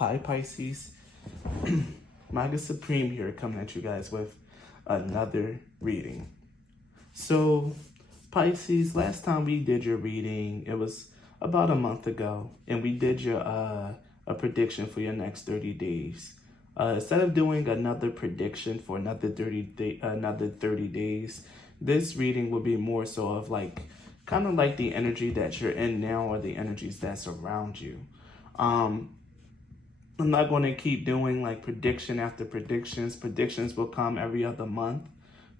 Hi Pisces, Maga Supreme here coming at you guys with another reading. So Pisces, last time we did your reading, it was about a month ago, and we did your a prediction for your next 30 days. Instead of doing another prediction for another 30 days, this reading will be more so of like kind of like the energy that you're in now or the energies that surround you. I'm not going to keep doing like prediction after predictions. Predictions will come every other month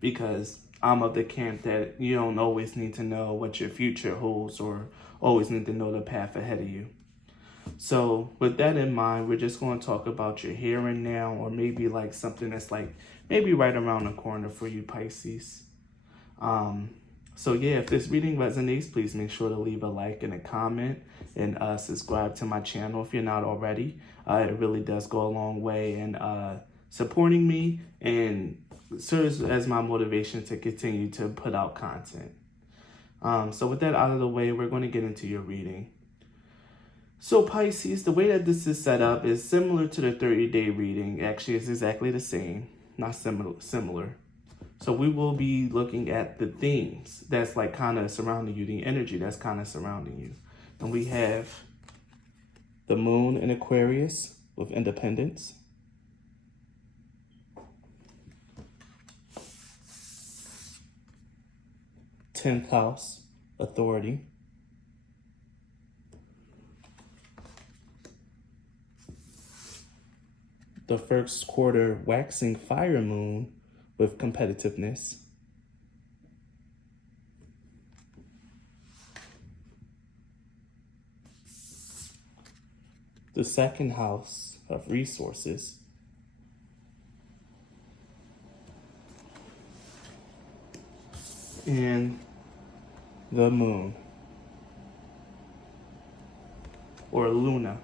because I'm of the camp that you don't always need to know what your future holds or always need to know the path ahead of you. So with that in mind, we're just going to talk about your here and now, or maybe like something that's like maybe right around the corner for you, Pisces. So yeah, if this reading resonates, please make sure to leave a like and a comment and subscribe to my channel if you're not already. It really does go a long way in supporting me and serves as my motivation to continue to put out content. So with that out of the way, we're going to get into your reading. So Pisces, the way that this is set up is similar to the 30-day reading. Actually, it's exactly the same, not similar. So we will be looking at the themes that's like kind of surrounding you, the energy that's kind of surrounding you. And we have the moon in Aquarius with independence. Tenth house, authority. The first quarter waxing fire moon with competitiveness. The second house of resources. And the moon, or Luna.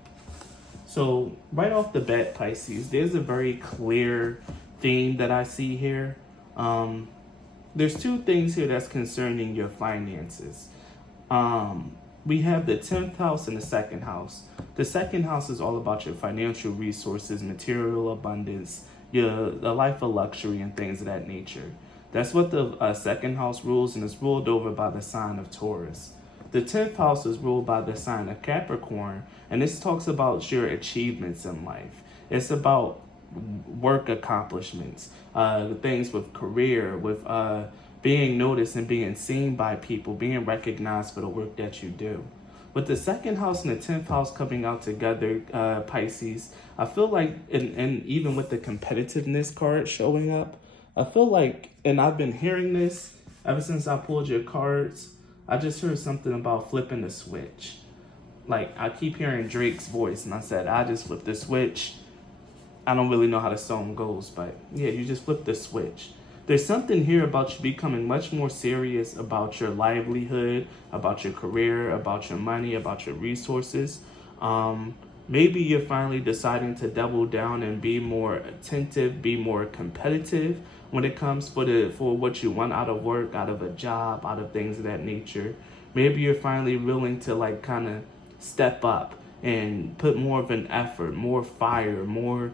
So right off the bat, Pisces, there's a very clear theme that I see here. There's two things here that's concerning your finances. We have the 10th house and the second house. The second house is all about your financial resources, material abundance, the life of luxury and things of that nature. That's what the second house rules, and it's ruled over by the sign of Taurus. The 10th house is ruled by the sign of Capricorn, and this talks about your achievements in life. It's about work accomplishments, things with career, with being noticed and being seen by people, being recognized for the work that you do. With the second house and the 10th house coming out together, Pisces, I feel like, and even with the competitiveness card showing up, I feel like, and I've been hearing this ever since I pulled your cards, I just heard something about flipping the switch. Like, I keep hearing Drake's voice, and I said, I just flipped the switch. I don't really know how the song goes, but yeah, you just flip the switch. There's something here about you becoming much more serious about your livelihood, about your career, about your money, about your resources. Maybe you're finally deciding to double down and be more attentive, be more competitive when it comes for what you want out of work, out of a job, out of things of that nature. Maybe you're finally willing to like kind of step up and put more of an effort, more fire, more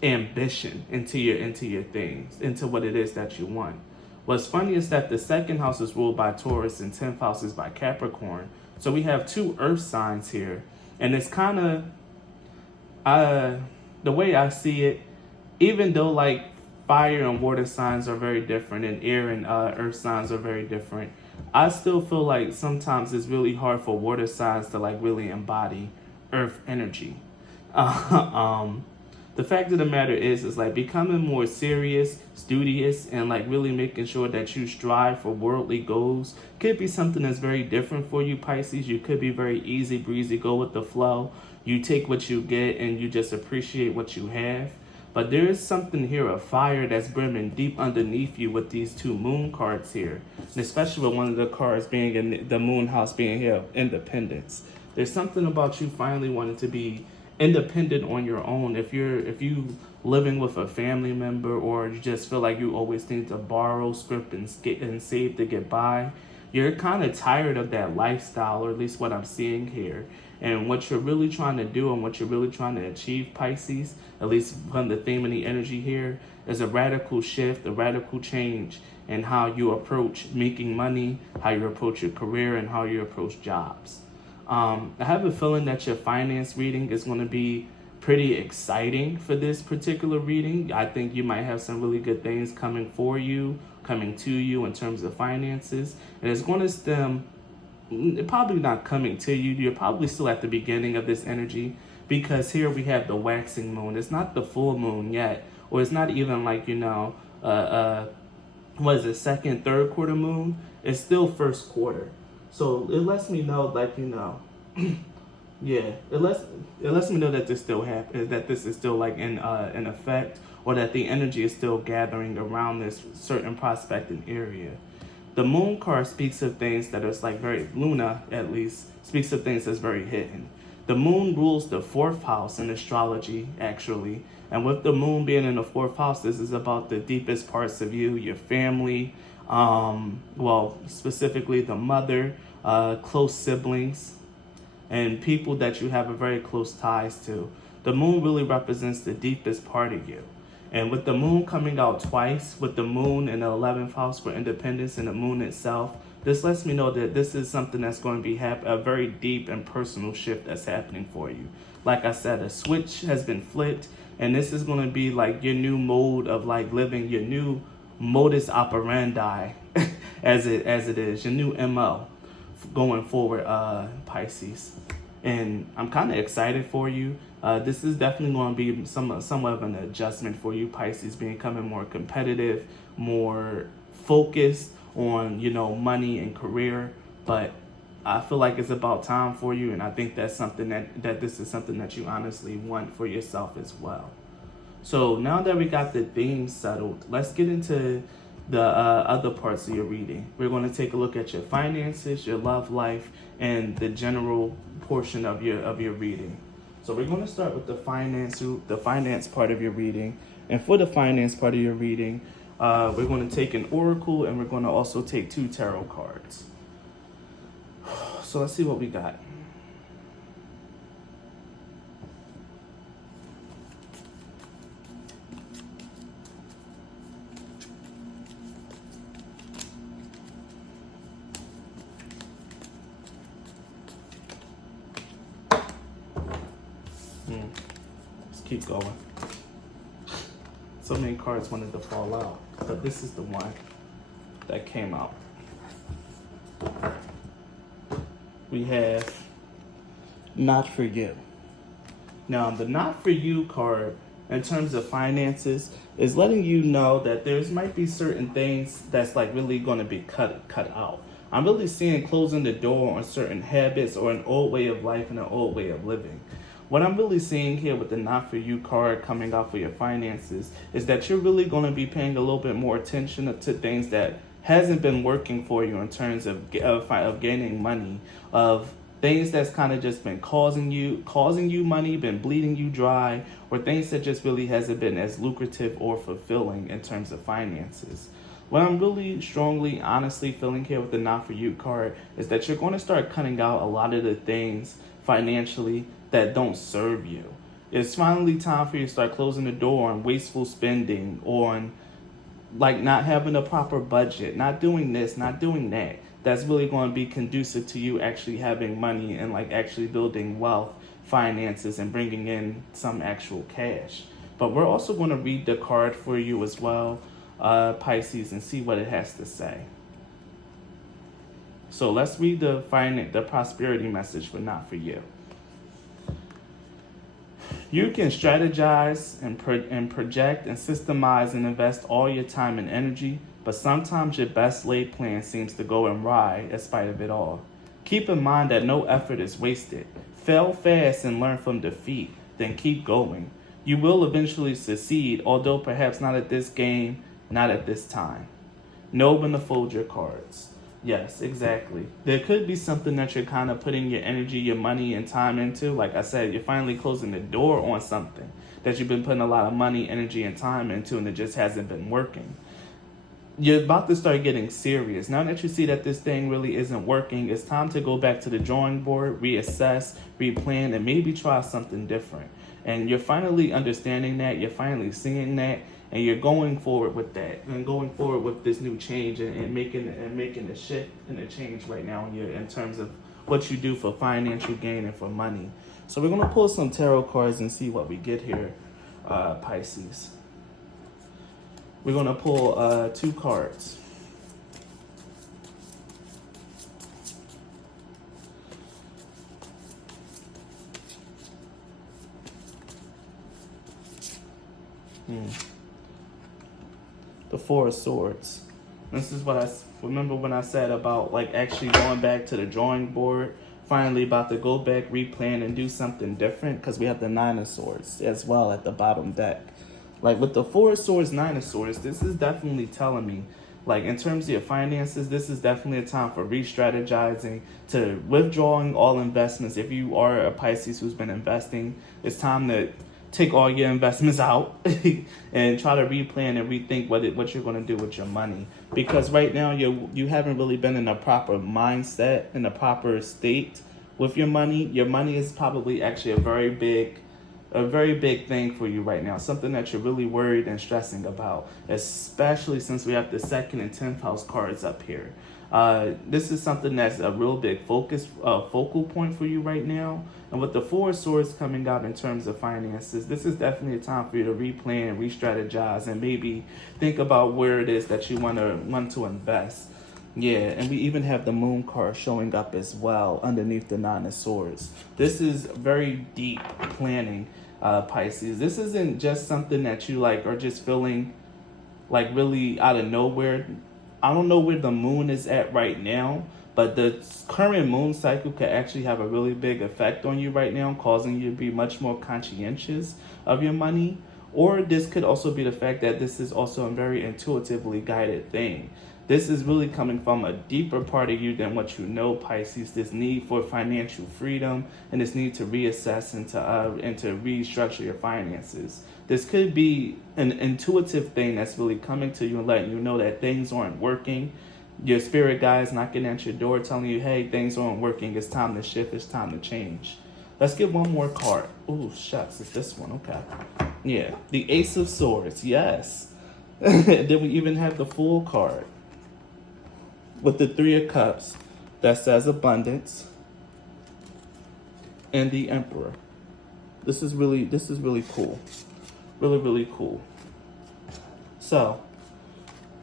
ambition into your things, into what it is that you want. What's funny is that the second house is ruled by Taurus and 10th house is by Capricorn. So we have two earth signs here. And it's kind of, the way I see it, even though like fire and water signs are very different and air and earth signs are very different, I still feel like sometimes it's really hard for water signs to like really embody earth energy. The fact of the matter is like becoming more serious, studious, and like really making sure that you strive for worldly goals could be something that's very different for you, Pisces. You could be very easy breezy, go with the flow. You take what you get and you just appreciate what you have. But there is something here, a fire that's brimming deep underneath you with these two moon cards here. And especially with one of the cards being in the moon house being here, independence. There's something about you finally wanting to be independent on your own. If you living with a family member, or you just feel like you always need to borrow, script, and save to get by, You're kind of tired of that lifestyle, or at least what I'm seeing here. And what you're really trying to do and what you're really trying to achieve, Pisces, at least from the theme of the energy here, is a radical shift, a radical change in how you approach making money, how you approach your career, and how you approach jobs. I have a feeling that your finance reading is going to be pretty exciting for this particular reading. I think you might have some really good things coming to you in terms of finances. And it's going to stem, probably not coming to you. You're probably still at the beginning of this energy, because here we have the waxing moon. It's not the full moon yet, or it's not even like, what is it, second, third quarter moon? It's still first quarter. So it lets me know, yeah, it lets me know that this still happens, that this is still like in effect, or that the energy is still gathering around this certain prospecting area. The moon card speaks of things that is like very, Luna at least, speaks of things that's very hidden. The moon rules the fourth house in astrology, actually. And with the moon being in the fourth house, this is about the deepest parts of you, your family, specifically the mother, close siblings, and people that you have a very close ties to. The moon really represents the deepest part of you. And with the moon coming out twice, with the moon in the 11th house for independence and the moon itself, this lets me know that this is something that's going to be a very deep and personal shift that's happening for you. Like I said, a switch has been flipped, and this is going to be like your new mode of like living, your new modus operandi, as it is, your new MO going forward, Pisces. And I'm kind of excited for you. This is definitely going to be somewhat of an adjustment for you, Pisces, becoming more competitive, more focused on, money and career. But I feel like it's about time for you, and I think that's something that this is something that you honestly want for yourself as well. So now that we got the themes settled, let's get into the other parts of your reading. We're going to take a look at your finances, your love life, and the general portion of your reading. So we're going to start with the finance part of your reading. And for the finance part of your reading, we're going to take an oracle, and we're going to also take 2 tarot cards. So let's see what we got. Let's keep going. So many cards wanted to fall out, but this is the one that came out. We have Not For You. Now, the Not For You card, in terms of finances, is letting you know that there's might be certain things that's like really going to be cut out. I'm really seeing closing the door on certain habits or an old way of life and an old way of living. What I'm really seeing here with the Not For You card coming out for your finances is that you're really going to be paying a little bit more attention to things that hasn't been working for you in terms of gaining money, of things that's kind of just been causing you money, been bleeding you dry, or things that just really hasn't been as lucrative or fulfilling in terms of finances. What I'm really strongly, honestly feeling here with the Not For You card is that you're going to start cutting out a lot of the things financially that don't serve you. It's finally time for you to start closing the door on wasteful spending, on like not having a proper budget, not doing this, not doing that. That's really going to be conducive to you actually having money and like actually building wealth, finances, and bringing in some actual cash. But we're also going to read the card for you as well, Pisces, and see what it has to say. So let's read the prosperity message for Not For You. You can strategize and project and systemize and invest all your time and energy, but sometimes your best laid plan seems to go awry in spite of it all. Keep in mind that no effort is wasted. Fail fast and learn from defeat, then keep going. You will eventually succeed, although perhaps not at this game, not at this time. Know when to fold your cards. Yes, exactly. There could be something that you're kind of putting your energy, your money, and time into. Like I said, you're finally closing the door on something that you've been putting a lot of money, energy, and time into, and it just hasn't been working. you're about to start getting serious. Now that you see that this thing really isn't working, it's time to go back to the drawing board, reassess, replan, and maybe try something different. And you're finally understanding that, you're finally seeing that, and you're going forward with that, and going forward with this new change, and making a shift and a change right now in terms of what you do for financial gain and for money. So we're gonna pull some tarot cards and see what we get here, Pisces. We're gonna pull 2 cards. The 4 of Swords. This is what I remember when I said about like actually going back to the drawing board, finally about to go back, replan, and do something different, because we have the 9 of Swords as well at the bottom deck. Like with the 4 of Swords, 9 of Swords, this is definitely telling me, like in terms of your finances, this is definitely a time for re-strategizing, to withdrawing all investments. If you are a Pisces who's been investing, it's time to take all your investments out and try to replan and rethink what you're going to do with your money. Because right now you haven't really been in a proper mindset, in a proper state with your money. Your money is probably actually a very big thing for you right now, something that you're really worried and stressing about, especially since we have the 2nd and 10th house cards up here. This is something that's a real big focal point for you right now. And with the 4 of Swords coming out in terms of finances, this is definitely a time for you to replan, re-strategize, and maybe think about where it is that you want to invest. Yeah, and we even have the Moon card showing up as well underneath the 9 of Swords. This is very deep planning, Pisces. This isn't just something that you like are just feeling like really out of nowhere. I don't know where the moon is at right now, but the current moon cycle could actually have a really big effect on you right now, causing you to be much more conscientious of your money. Or this could also be the fact that this is also a very intuitively guided thing. This is really coming from a deeper part of you than what you know, Pisces. This need for financial freedom and this need to reassess and to restructure your finances. This could be an intuitive thing that's really coming to you and letting you know that things aren't working. Your spirit guide is knocking at your door telling you, hey, things aren't working. It's time to shift. It's time to change. Let's get one more card. Oh, shucks. It's this one. Okay. Yeah. The Ace of Swords. Yes. Then we even have the Fool card with the 3 of Cups that says abundance, and the Emperor. This is really cool. Really cool. So,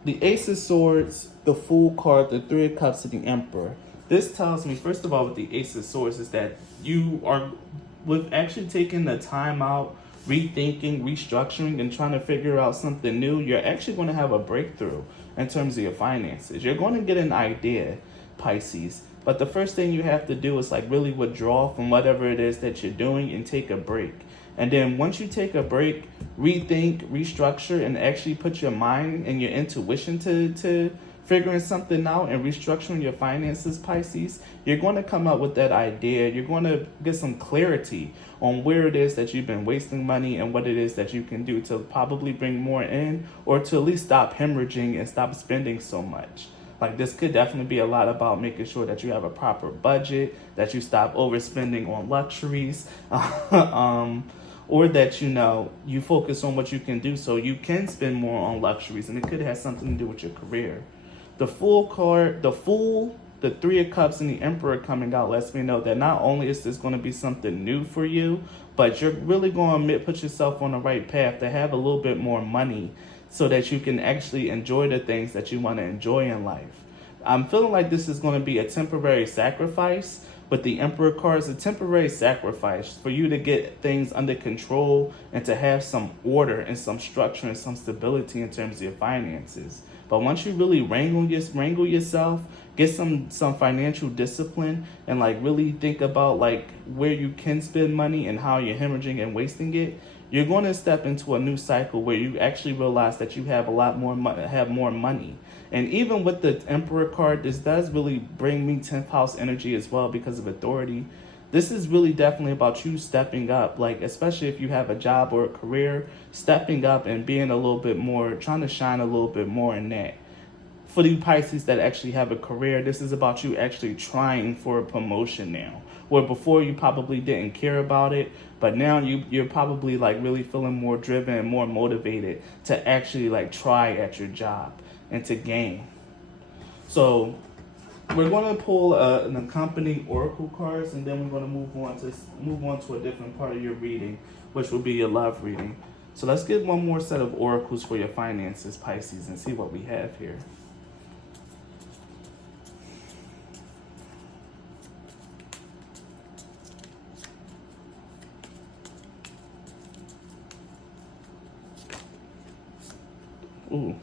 the Ace of Swords, the Fool card, the 3 of Cups, and the Emperor. This tells me, first of all, with the Ace of Swords, is that you are, with actually taking the time out, rethinking, restructuring, and trying to figure out something new, you're actually going to have a breakthrough in terms of your finances. You're going to get an idea, Pisces, but the first thing you have to do is like really withdraw from whatever it is that you're doing and take a break. And then once you take a break, rethink, restructure, and actually put your mind and your intuition to figuring something out and restructuring your finances, Pisces, you're going to come up with that idea. You're going to get some clarity on where it is that you've been wasting money and what it is that you can do to probably bring more in, or to at least stop hemorrhaging and stop spending so much. Like, this could definitely be a lot about making sure that you have a proper budget, that you stop overspending on luxuries, or that, you focus on what you can do so you can spend more on luxuries. And it could have something to do with your career. The Fool card, the Fool, the 3 of Cups, and the Emperor coming out lets me know that not only is this going to be something new for you, but you're really going to put yourself on the right path to have a little bit more money so that you can actually enjoy the things that you want to enjoy in life. I'm feeling like this is going to be a temporary sacrifice. With the Emperor cards, a temporary sacrifice for you to get things under control and to have some order and some structure and some stability in terms of your finances. But once you really wrangle yourself, get some financial discipline, and like really think about like where you can spend money and how you're hemorrhaging and wasting it, you're going to step into a new cycle where you actually realize that you have a lot more more money. And even with the Emperor card, this does really bring me 10th house energy as well because of authority. This is really definitely about you stepping up, like especially if you have a job or a career, stepping up and being a little bit more, trying to shine a little bit more in that. for the Pisces that actually have a career, this is about you actually trying for a promotion now. Where before you probably didn't care about it, but now you're probably like really feeling more driven and more motivated to actually like try at your job and to gain. So we're going to pull an accompanying oracle cards, and then we're going to move on to a different part of your reading, which will be your love reading. So let's get one more set of oracles for your finances, Pisces, and see what we have here. Ooh.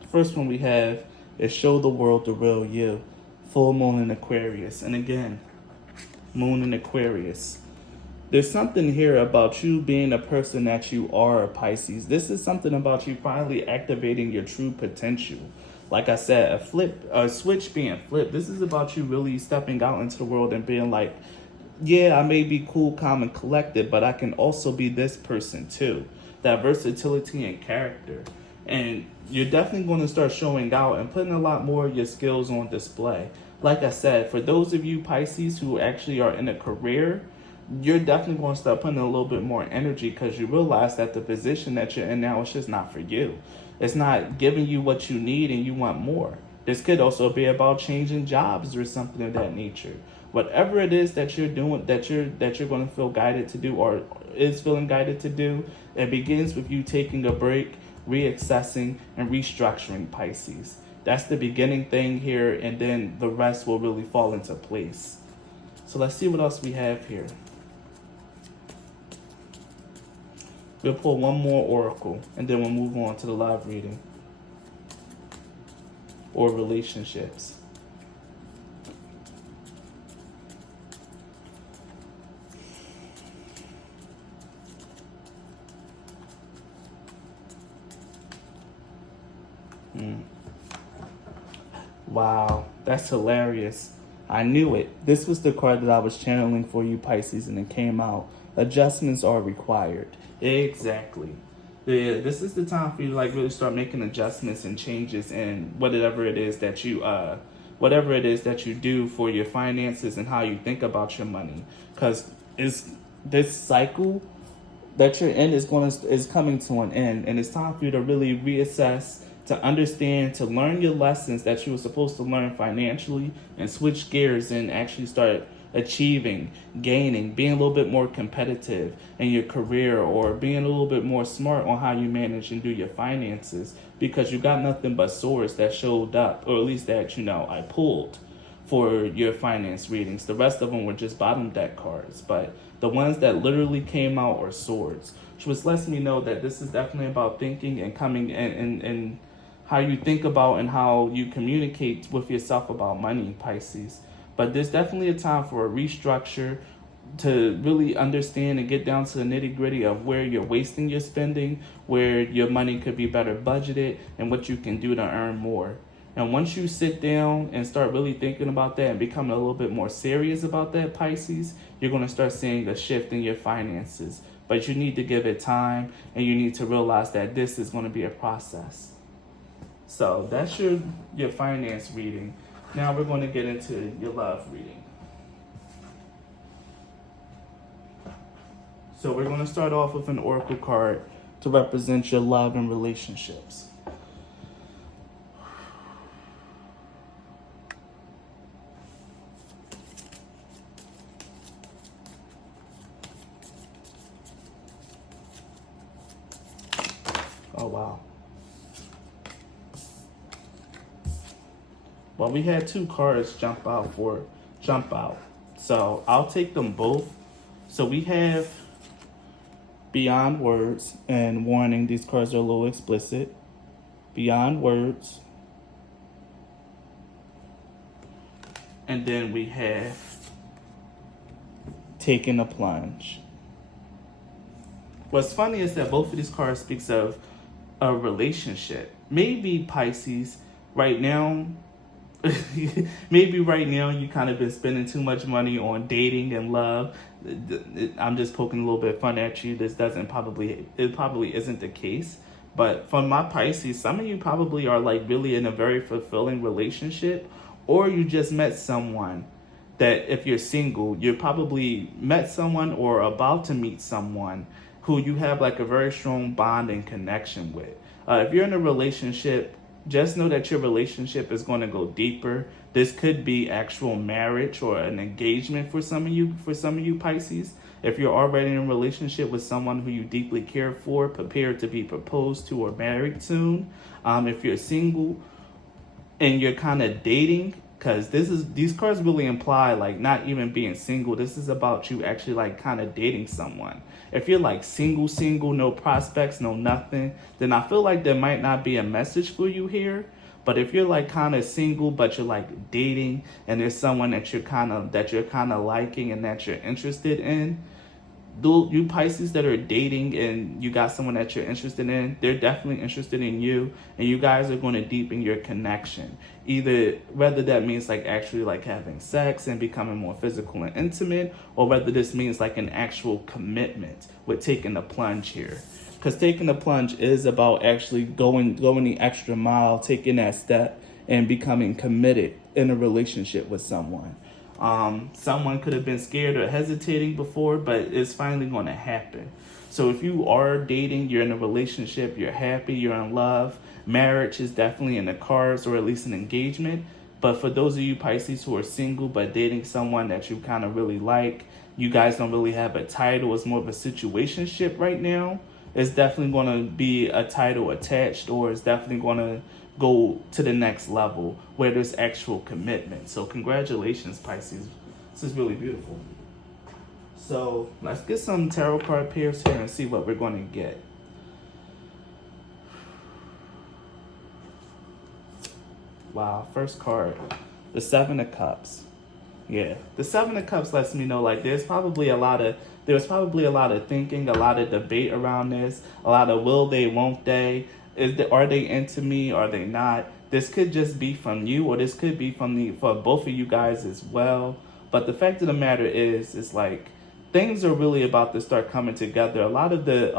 The first one we have is show the world the real you. Full moon in Aquarius. And again, moon in Aquarius. There's something here about you being a person that you are, Pisces. This is something about you finally activating your true potential. Like I said, a switch being flipped. This is about you really stepping out into the world and being like, yeah, I may be cool, calm, and collected, but I can also be this person too. That versatility and character. And you're definitely going to start showing out and putting a lot more of your skills on display. Like I said, for those of you Pisces who actually are in a career, you're definitely going to start putting a little bit more energy because you realize that the position that you're in now is just not for you. It's not giving you what you need and you want more. This could also be about changing jobs or something of that nature. Whatever it is that you're doing, that you're going to feel guided to do or is feeling guided to do, it begins with you taking a break, reassessing, and restructuring, Pisces. That's the beginning thing here, and then the rest will really fall into place. So let's see what else we have here. We'll pull one more oracle, and then we'll move on to the love reading or relationships. Wow, that's hilarious. I knew it. This was the card that I was channeling for you, Pisces, and it came out. Adjustments are required. Exactly. Yeah, this is the time for you to like really start making adjustments and changes in whatever it is that you do for your finances and how you think about your money. Because this cycle that you're in is coming to an end, and it's time for you to really reassess, to understand, to learn your lessons that you were supposed to learn financially, and switch gears and actually start achieving, gaining, being a little bit more competitive in your career, or being a little bit more smart on how you manage and do your finances, because you got nothing but swords that showed up, or at least that I pulled for your finance readings. The rest of them were just bottom deck cards, but the ones that literally came out are swords, which lets me know that this is definitely about thinking and coming and how you think about and how you communicate with yourself about money, Pisces. But there's definitely a time for a restructure, to really understand and get down to the nitty gritty of where you're wasting your spending, where your money could be better budgeted, and what you can do to earn more. And once you sit down and start really thinking about that and becoming a little bit more serious about that, Pisces, you're going to start seeing a shift in your finances. But you need to give it time, and you need to realize that this is going to be a process. So that's your finance reading. Now we're going to get into your love reading. So we're going to start off with an oracle card to represent your love and relationships. Oh, wow. Well, we had two cards jump out. So I'll take them both. So we have Beyond Words and Warning. These cards are a little explicit. Beyond Words. And then we have Taking a Plunge. What's funny is that both of these cards speaks of a relationship. Maybe Pisces, right now, you kind of been spending too much money on dating and love. I'm just poking a little bit fun at you. It probably isn't the case, But for my Pisces, some of you probably are like really in a very fulfilling relationship, or you just met someone that, if you're single, you probably met someone or about to meet someone who you have like a very strong bond and connection with. If you're in a relationship, just know that your relationship is going to go deeper. This could be actual marriage or an engagement for some of you. For some of you Pisces, if you're already in a relationship with someone who you deeply care for, prepared to be proposed to or married soon. If you're single and you're kind of dating, because these cards really imply like not even being single. This is about you actually like kind of dating someone. If you're like single, no prospects, no nothing, then I feel like there might not be a message for you here. But if you're like kind of single, but you're like dating, and there's someone that you're kind of liking and that you're interested in, you Pisces that are dating and you got someone that you're interested in, they're definitely interested in you, and you guys are going to deepen your connection. Whether that means like actually like having sex and becoming more physical and intimate, or whether this means like an actual commitment with taking the plunge here. Because taking the plunge is about actually going the extra mile, taking that step and becoming committed in a relationship with someone. Someone could have been scared or hesitating before, but it's finally going to happen. So if you are dating, you're in a relationship, you're happy, you're in love, marriage is definitely in the cards, or at least an engagement. But for those of you Pisces who are single but dating someone that you kind of really like, you guys don't really have a title, it's more of a situationship right now. It's definitely going to be a title attached, or it's definitely going to go to the next level where there's actual commitment. So congratulations, Pisces. This is really beautiful. So let's get some tarot card pairs here and see what we're going to get. Wow, first card, the Seven of Cups. Yeah, the Seven of Cups lets me know like there's probably a lot of thinking, a lot of debate around this, a lot of will they, won't they. Are they into me? Are they not? This could just be from you, or this could be for both of you guys as well. But the fact of the matter is, it's like things are really about to start coming together. A lot of the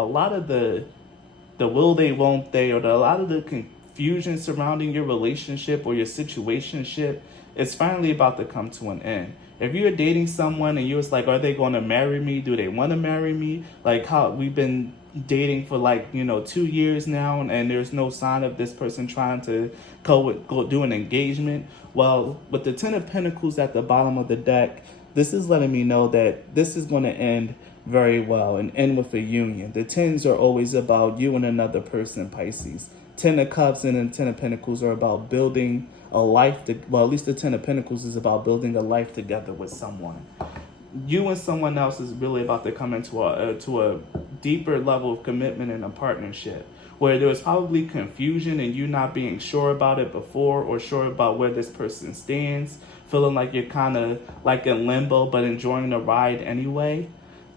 will they, won't they, or a lot of the confusion surrounding your relationship or your situationship is finally about to come to an end. If you're dating someone and you're like, are they going to marry me? Do they want to marry me? Like how we've been dating for 2 years now, and there's no sign of this person trying to go do an engagement. Well, with the Ten of Pentacles at the bottom of the deck, this is letting me know that this is going to end very well and end with a union. The tens are always about you and another person, Pisces. Ten of Cups and the Ten of Pentacles are about building a life. At least the Ten of Pentacles is about building a life together with someone. You and someone else is really about to come into a deeper level of commitment and a partnership, where there was probably confusion and you not being sure about it before, or sure about where this person stands, feeling like you're kind of like in limbo but enjoying the ride anyway.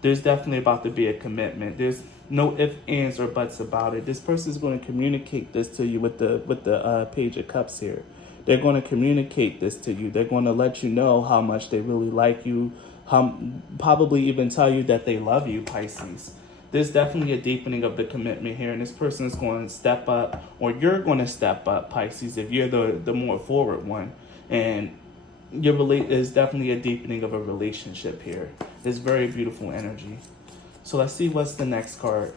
There's definitely about to be a commitment. There's no ifs, ands, or buts about it. This person is going to communicate this to you with the Page of Cups here. They're going to communicate this to you. They're going to let you know how much they really like you, probably even tell you that they love you, Pisces. There's definitely a deepening of the commitment here, and this person is going to step up, or you're going to step up, Pisces, if you're the more forward one. And is definitely a deepening of a relationship here. It's very beautiful energy. So let's see what's the next card.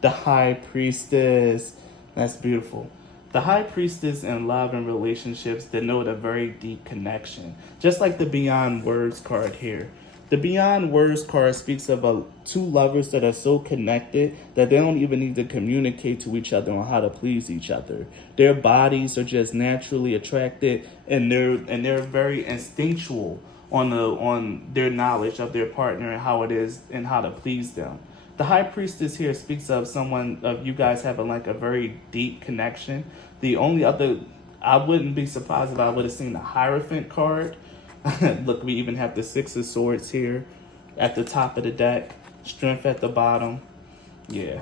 The High Priestess. That's beautiful. The High Priestess in love and relationships denote a very deep connection, just like the Beyond Words card here. The Beyond Words card speaks of two lovers that are so connected that they don't even need to communicate to each other on how to please each other. Their bodies are just naturally attracted, and they're very instinctual on their knowledge of their partner and how it is and how to please them. The High Priestess here speaks of someone of you guys having like a very deep connection. The only other, I wouldn't be surprised if I would have seen the Hierophant card. Look, we even have the Six of Swords here at the top of the deck. Strength at the bottom. Yeah.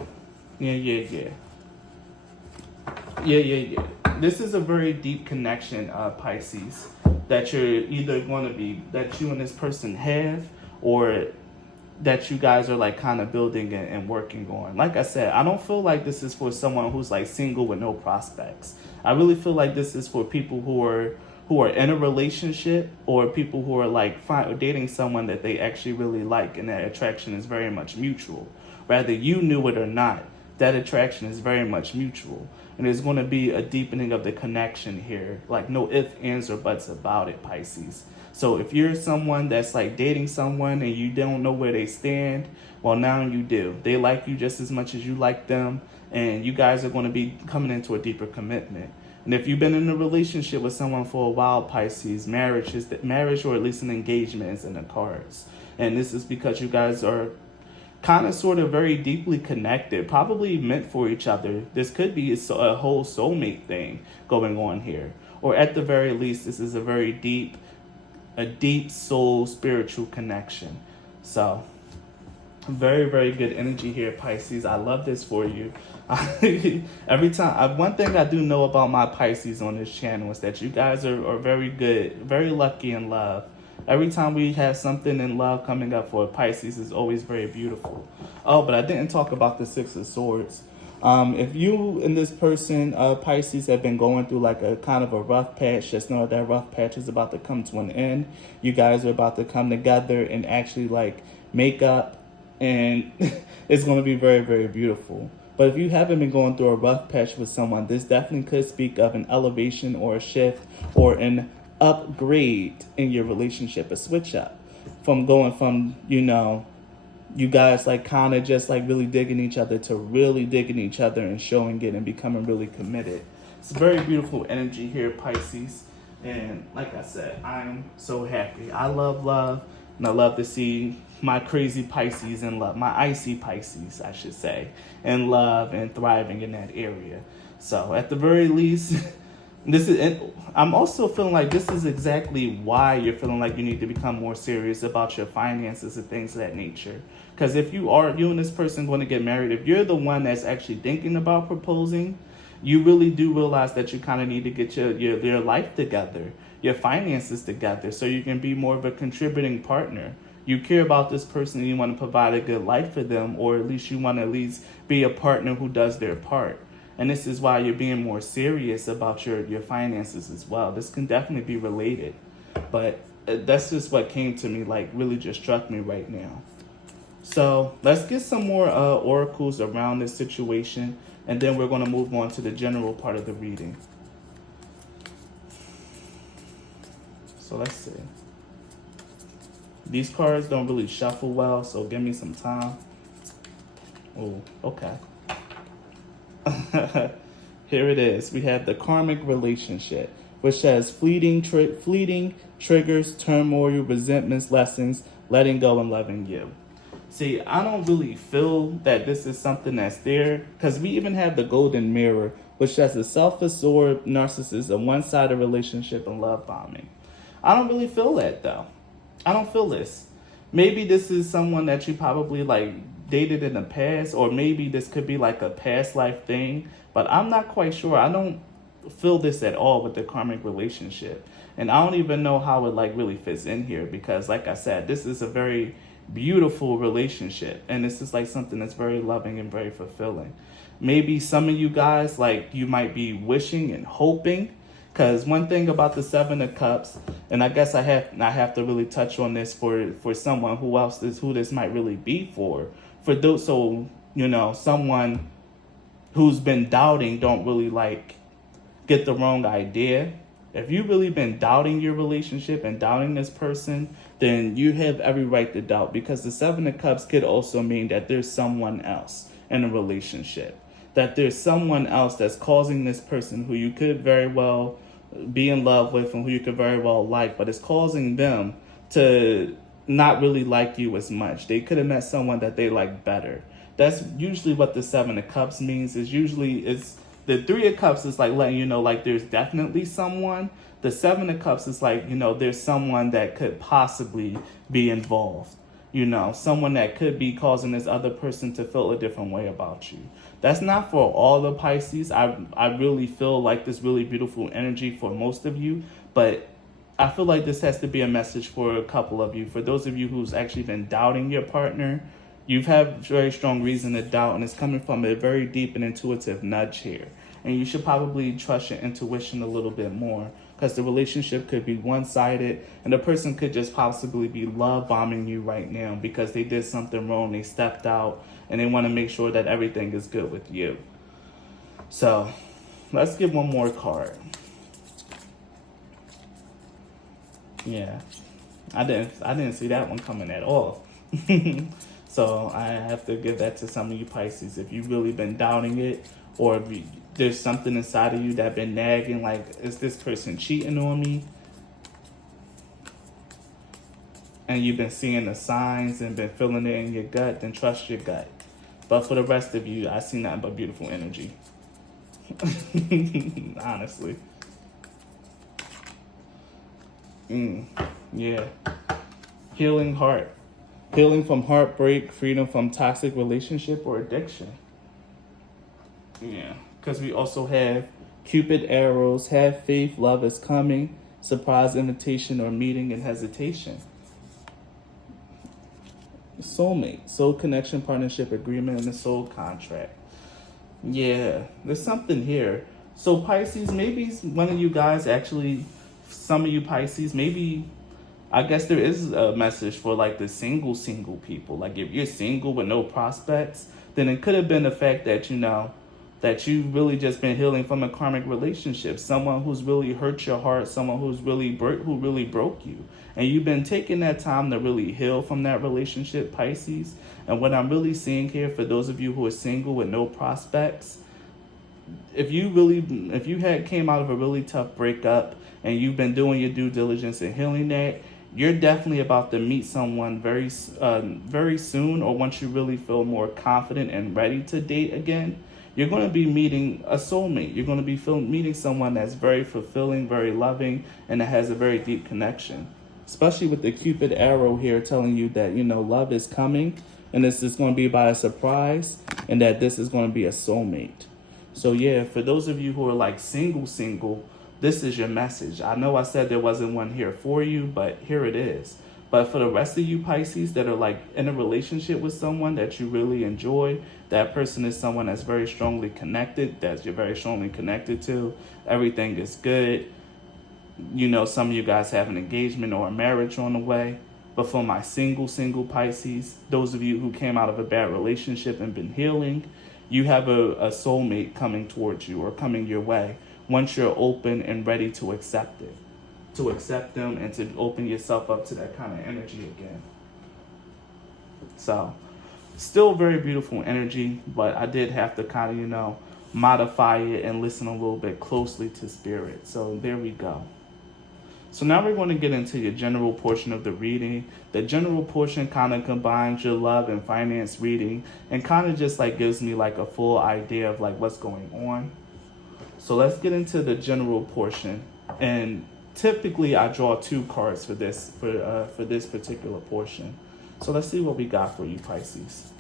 This is a very deep connection, Pisces, that you're either going to be, that you and this person have, or that you guys are like kind of building and working on. Like I said, I don't feel like this is for someone who's like single with no prospects. I really feel like this is for people who are in a relationship, or people who are like dating someone that they actually really like, and that attraction is very much mutual. Whether you knew it or not, that attraction is very much mutual. And there's going to be a deepening of the connection here. Like no ifs, ands, or buts about it, Pisces. So if you're someone that's like dating someone and you don't know where they stand, well, now you do. They like you just as much as you like them, and you guys are going to be coming into a deeper commitment. And if you've been in a relationship with someone for a while, Pisces, marriage or at least an engagement is in the cards. And this is because you guys are kind of sort of very deeply connected, probably meant for each other. This could be a whole soulmate thing going on here. Or at the very least, this is a deep soul spiritual connection. So very, very good energy here, Pisces. I love this for you. Every time, one thing I do know about my Pisces on this channel is that you guys are very good, very lucky in love. Every time we have something in love coming up for a Pisces, is always very beautiful. Oh, but I didn't talk about the Six of Swords. If you and this person, Pisces, have been going through like a kind of a rough patch, just know that rough patch is about to come to an end. You guys are about to come together and actually like make up, and it's going to be very, very beautiful. But if you haven't been going through a rough patch with someone, this definitely could speak of an elevation or a shift or an upgrade in your relationship, a switch up from going from, you guys like kind of just like really digging each other to really digging each other and showing it and becoming really committed. It's very beautiful energy here, Pisces. And like I said, I'm so happy. I love, and I love to see my crazy Pisces in love, my icy Pisces, I should say, in love and thriving in that area. So at the very least, I'm also feeling like this is exactly why you're feeling like you need to become more serious about your finances and things of that nature. Because if you and this person going to get married, if you're the one that's actually thinking about proposing, you really do realize that you kind of need to get your life together, your finances together, so you can be more of a contributing partner. You care about this person and you want to provide a good life for them, or at least you want to at least be a partner who does their part. And this is why you're being more serious about your finances as well. This can definitely be related. But that's just what came to me, like really just struck me right now. So let's get some more oracles around this situation, and then we're going to move on to the general part of the reading. So let's see. These cards don't really shuffle well, so give me some time. Oh, okay. Here it is. We have the karmic relationship, which says fleeting triggers, turmoil, resentments, lessons, letting go, and loving you. See, I don't really feel that this is something that's there, because we even have the golden mirror, which says a self-absorbed narcissist, a one-sided relationship, and love bombing. I don't really feel that, though. I don't feel this. Maybe this is someone that you probably like dated in the past, or maybe this could be like a past life thing, but I'm not quite sure. I don't feel this at all with the karmic relationship. And I don't even know how it like really fits in here, because like I said, this is a very beautiful relationship, and this is like something that's very loving and very fulfilling. Maybe some of you guys, like, you might be wishing and hoping, because one thing about the Seven of Cups, and I guess I have to really touch on this for someone who this might really be for those. So someone who's been doubting, don't really like get the wrong idea. If you've really been doubting your relationship and doubting this person, then you have every right to doubt, because the Seven of Cups could also mean that there's someone else in a relationship, that there's someone else that's causing this person who you could very well be in love with and who you could very well like, but it's causing them to not really like you as much. They could have met someone that they like better. That's usually what the Seven of Cups means. It's the Three of Cups is like letting you know, like, there's definitely someone. The Seven of Cups is like, there's someone that could possibly be involved. Someone that could be causing this other person to feel a different way about you. That's not for all the Pisces. I really feel like this really beautiful energy for most of you, but I feel like this has to be a message for a couple of you. For those of you who's actually been doubting your partner, you've had very strong reason to doubt, and it's coming from a very deep and intuitive nudge here. And you should probably trust your intuition a little bit more, because the relationship could be one-sided, and the person could just possibly be love bombing you right now because they did something wrong, they stepped out, and they want to make sure that everything is good with you. So let's get one more card. Yeah, I didn't see that one coming at all. So I have to give that to some of you Pisces. If you've really been doubting it, or if there's something inside of you that been nagging, like, is this person cheating on me? And you've been seeing the signs and been feeling it in your gut, then trust your gut. But for the rest of you, I see nothing but beautiful energy. Honestly. Yeah. Healing heart. Healing from heartbreak, freedom from toxic relationship or addiction. Yeah. Because we also have Cupid arrows, have faith, love is coming, surprise invitation or meeting and hesitation. Soulmate, soul connection, partnership agreement, and a soul contract. Yeah, there's something here. So Pisces, maybe one of you guys actually, some of you Pisces, maybe, I guess there is a message for like the single people. Like if you're single with no prospects, then it could have been the fact that, you know, that you've really just been healing from a karmic relationship. Someone who's really hurt your heart, someone who really broke you. And you've been taking that time to really heal from that relationship, Pisces. And what I'm really seeing here, for those of you who are single with no prospects, if you came out of a really tough breakup and you've been doing your due diligence and healing that, you're definitely about to meet someone very soon, or once you really feel more confident and ready to date again. You're going to be meeting a soulmate. You're going to be meeting someone that's very fulfilling, very loving, and that has a very deep connection. Especially with the Cupid arrow here telling you that, you know, love is coming, and this is going to be by a surprise, and that this is going to be a soulmate. So yeah, for those of you who are like single, this is your message. I know I said there wasn't one here for you, but here it is. But for the rest of you Pisces that are like in a relationship with someone that you really enjoy, that person is someone that's very strongly connected, that you're very strongly connected to. Everything is good. You know, some of you guys have an engagement or a marriage on the way. But for my single Pisces, those of you who came out of a bad relationship and been healing, you have a soulmate coming towards you or coming your way once you're open and ready to accept it. To accept them and to open yourself up to that kind of energy again. So, still very beautiful energy, but I did have to kind of, you know, modify it and listen a little bit closely to spirit. So there we go. So now we're going to get into your general portion of the reading. The general portion kind of combines your love and finance reading and kind of just like gives me like a full idea of like what's going on. So let's get into the general portion. And typically I draw 2 cards for this particular portion. So let's see what we got for you, Pisces.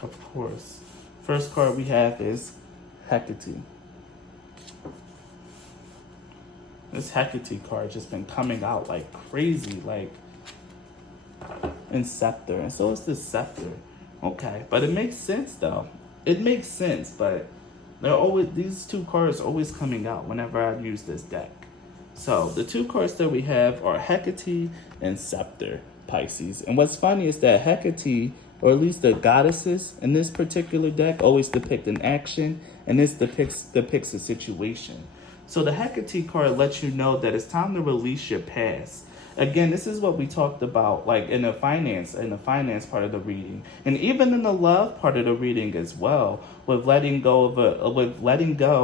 Of course. First card we have is Hecate. This Hecate card just been coming out like crazy, like, and Scepter. And so is the Scepter. Okay, but it makes sense though. It makes sense, but these 2 cards are always coming out whenever I use this deck. So the 2 cards that we have are Hecate and Scepter, Pisces. And what's funny is that Hecate, or at least the goddesses in this particular deck, always depict an action, and this depicts a situation. So the Hecate card lets you know that it's time to release your past. Again, this is what we talked about, like in the finance part of the reading, and even in the love part of the reading as well, with letting go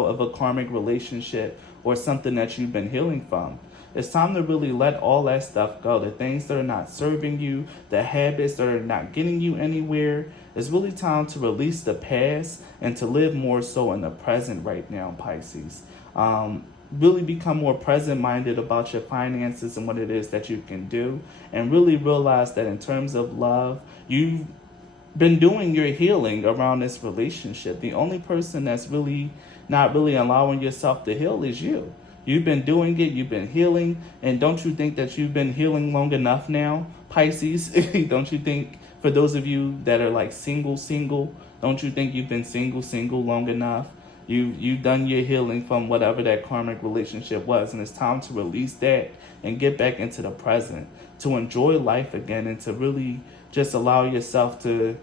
of a karmic relationship or something that you've been healing from. It's time to really let all that stuff go. The things that are not serving you, the habits that are not getting you anywhere. It's really time to release the past and to live more so in the present right now, Pisces. Really become more present minded about your finances and what it is that you can do, and really realize that in terms of love, you've been doing your healing around this relationship. The only person that's really not really allowing yourself to heal is you. You've been doing it, you've been healing, and don't you think that you've been healing long enough now, Pisces? Don't you think, for those of you that are like single, don't you think you've been single long enough? You've done your healing from whatever that karmic relationship was, and it's time to release that and get back into the present, to enjoy life again, and to really just allow yourself to,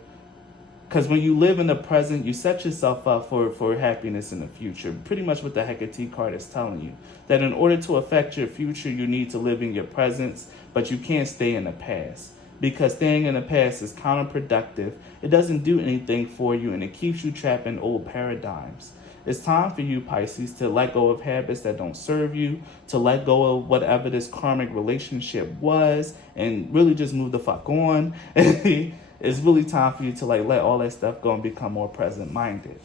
because when you live in the present, you set yourself up for happiness in the future. Pretty much what the Hecate card is telling you, that in order to affect your future, you need to live in your presence, but you can't stay in the past, because staying in the past is counterproductive. It doesn't do anything for you, and it keeps you trapped in old paradigms. It's time for you, Pisces, to let go of habits that don't serve you, to let go of whatever this karmic relationship was, and really just move the fuck on. It's really time for you to like let all that stuff go and become more present-minded.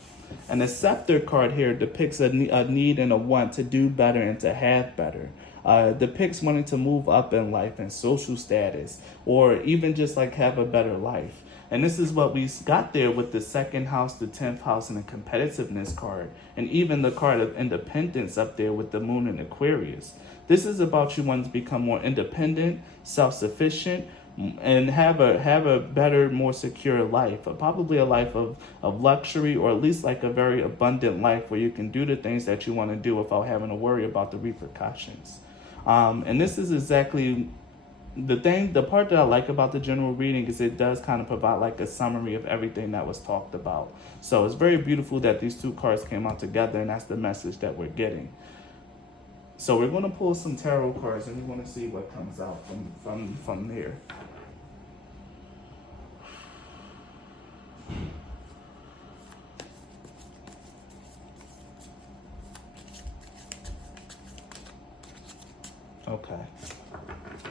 And the Scepter card here depicts a need and a want to do better and to have better. Depicts wanting to move up in life and social status, or even just like have a better life. And this is what we got there with the 2nd house, the 10th house, and the competitiveness card. And even the card of independence up there with the moon in Aquarius. This is about you wanting to become more independent, self-sufficient, and have a better, more secure life. Probably a life of luxury, or at least like a very abundant life where you can do the things that you want to do without having to worry about the repercussions. And this is exactly the part that I like about the general reading, is it does kind of provide like a summary of everything that was talked about. So it's very beautiful that these two cards came out together, and that's the message that we're getting. So we're going to pull some tarot cards, and we're going to see what comes out from there. Okay.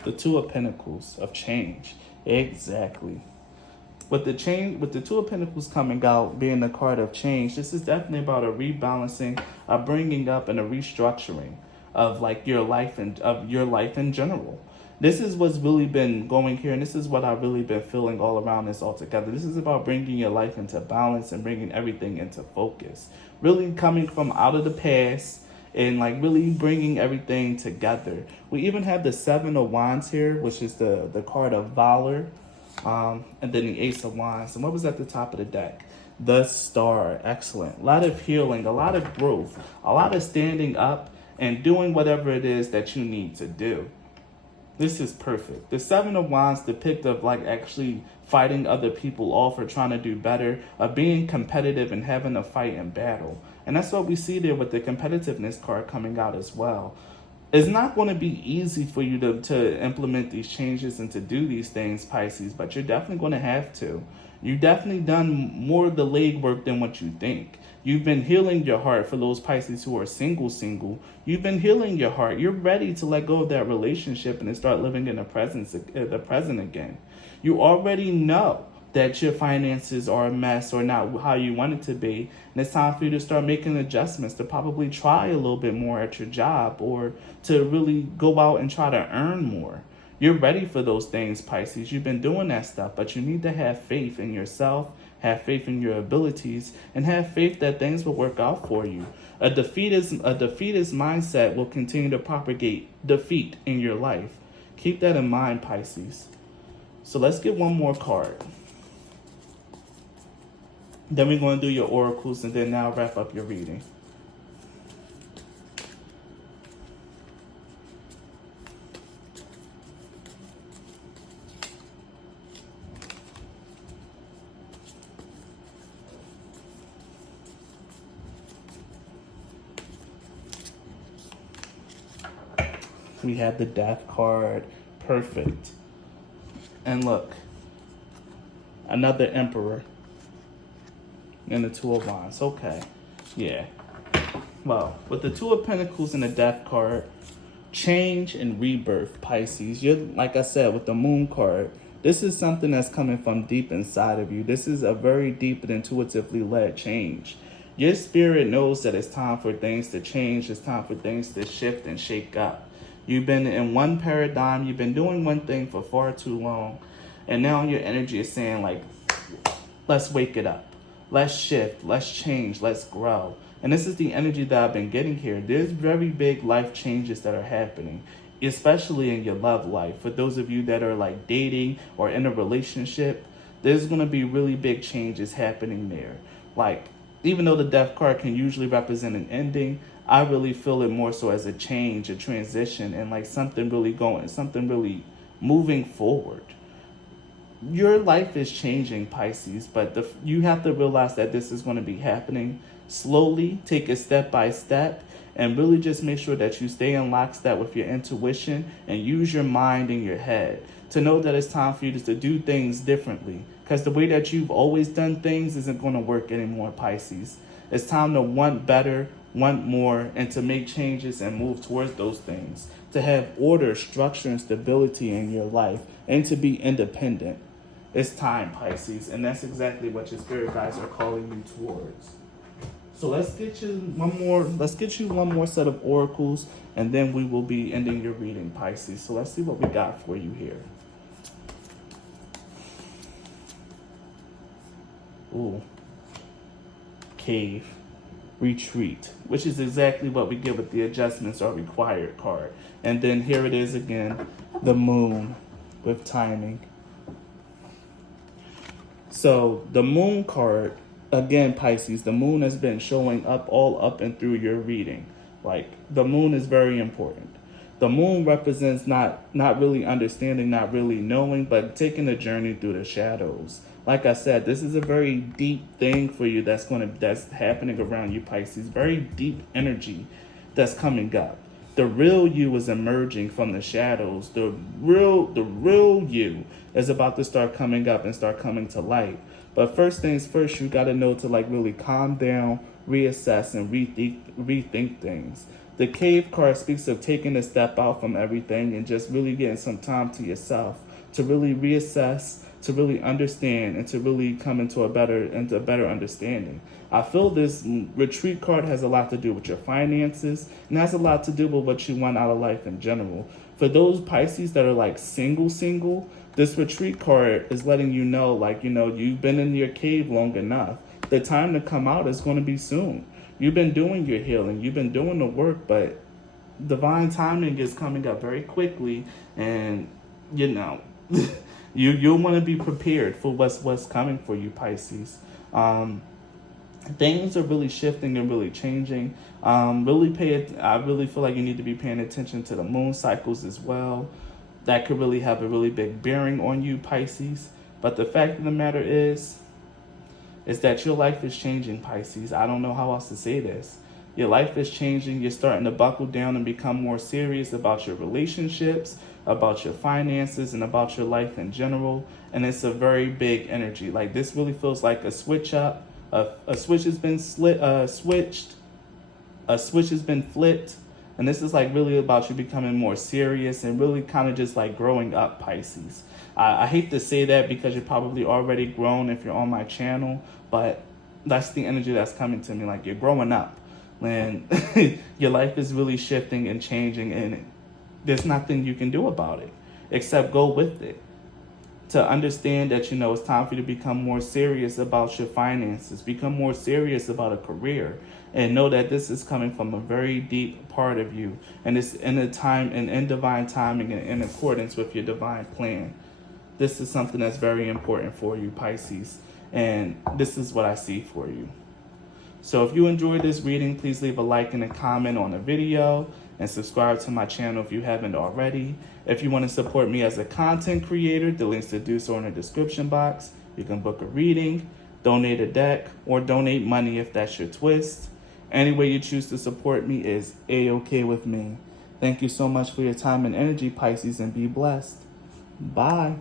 The 2 of Pentacles of change. Exactly. With the 2 of Pentacles coming out, being the card of change, this is definitely about a rebalancing, a bringing up, and a restructuring of like your life and of your life in general. This is what's really been going here, and this is what I've really been feeling all around this all together. This is about bringing your life into balance and bringing everything into focus. Really coming from out of the past and like really bringing everything together. We even have the 7 of Wands here, which is the card of Valor, and then the Ace of Wands. And what was at the top of the deck? The Star. Excellent. A lot of healing, a lot of growth, a lot of standing up and doing whatever it is that you need to do. This is perfect. The 7 of Wands depict of like actually fighting other people off or trying to do better, of being competitive and having a fight in battle. And that's what we see there with the competitiveness card coming out as well. It's not going to be easy for you to implement these changes and to do these things, Pisces, but you're definitely going to have to. You've definitely done more of the legwork than what you think. You've been healing your heart. For those Pisces who are single. You've been healing your heart. You're ready to let go of that relationship and to start living in the present again. You already know that your finances are a mess or not how you want it to be. And it's time for you to start making adjustments, to probably try a little bit more at your job, or to really go out and try to earn more. You're ready for those things, Pisces. You've been doing that stuff, but you need to have faith in yourself, have faith in your abilities, and have faith that things will work out for you. A defeatist mindset will continue to propagate defeat in your life. Keep that in mind, Pisces. So let's get one more card. Then we're going to do your oracles, and then now wrap up your reading. We have the Death card. Perfect. And look, another Emperor. And the 2 of Wands. Okay. Yeah. Well, with the 2 of Pentacles and the Death card, change and rebirth, Pisces. You're, like I said, with the moon card, this is something that's coming from deep inside of you. This is a very deep and intuitively led change. Your spirit knows that it's time for things to change. It's time for things to shift and shake up. You've been in one paradigm. You've been doing one thing for far too long. And now your energy is saying, like, let's wake it up. Let's shift. Let's change. Let's grow. And this is the energy that I've been getting here. There's very big life changes that are happening, especially in your love life. For those of you that are like dating or in a relationship, there's going to be really big changes happening there. Like, even though the death card can usually represent an ending, I really feel it more so as a change, a transition, and like something really moving forward. Your life is changing, Pisces, but you have to realize that this is going to be happening slowly. Take it step by step, and really just make sure that you stay in lockstep with your intuition and use your mind and your head to know that it's time for you to do things differently, because the way that you've always done things isn't going to work anymore, Pisces. It's time to want better, want more, and to make changes and move towards those things, to have order, structure, and stability in your life, and to be independent. It's time, Pisces, and that's exactly what your spirit guides are calling you towards. So let's get you one more set of oracles, and then we will be ending your reading, Pisces. So let's see what we got for you here. Ooh. Cave. Retreat, which is exactly what we get with the adjustments are required card. And then here it is again, the moon with timing. So the moon card, again, Pisces, the moon has been showing up all up and through your reading. Like, the moon is very important. The moon represents not really understanding, not really knowing, but taking a journey through the shadows. Like I said, this is a very deep thing for you that's happening around you, Pisces. Very deep energy that's coming up. The real you is emerging from the shadows. The real you is about to start coming up and start coming to light. But first things first, you got to know to like really calm down, reassess, and rethink things. The cave card speaks of taking a step out from everything and just really getting some time to yourself to really reassess, to really understand, and to really come into a better understanding. I feel this retreat card has a lot to do with your finances, and has a lot to do with what you want out of life in general. For those Pisces that are like single, this retreat card is letting you know, like, you know, you've been in your cave long enough. The time to come out is going to be soon. You've been doing your healing, you've been doing the work, but divine timing is coming up very quickly, and you know, you'll want to be prepared for what's coming for you, Pisces. Things are really shifting and really changing. I really feel like you need to be paying attention to the moon cycles as well. That could really have a really big bearing on you, Pisces. But the fact of the matter is that your life is changing, Pisces. I don't know how else to say this. Your life is changing. You're starting to buckle down and become more serious about your relationships, about your finances, and about your life in general. And it's a very big energy. Like, this really feels like a switch up. A switch has been switched. A switch has been flipped. And this is like really about you becoming more serious and really kind of just like growing up, Pisces. I hate to say that because you're probably already grown if you're on my channel, but that's the energy that's coming to me. Like, you're growing up, and your life is really shifting and changing, and there's nothing you can do about it except go with it. To understand that, you know, it's time for you to become more serious about your finances, become more serious about a career, and know that this is coming from a very deep part of you, and it's in a time and in divine timing and in accordance with your divine plan. This is something that's very important for you, Pisces, and this is what I see for you. So if you enjoyed this reading, please leave a like and a comment on the video, and subscribe to my channel if you haven't already. If you want to support me as a content creator, the links to do so in the description box. You can book a reading, donate a deck, or donate money if that's your twist. Any way you choose to support me is A-okay with me. Thank you so much for your time and energy, Pisces, and be blessed. Bye.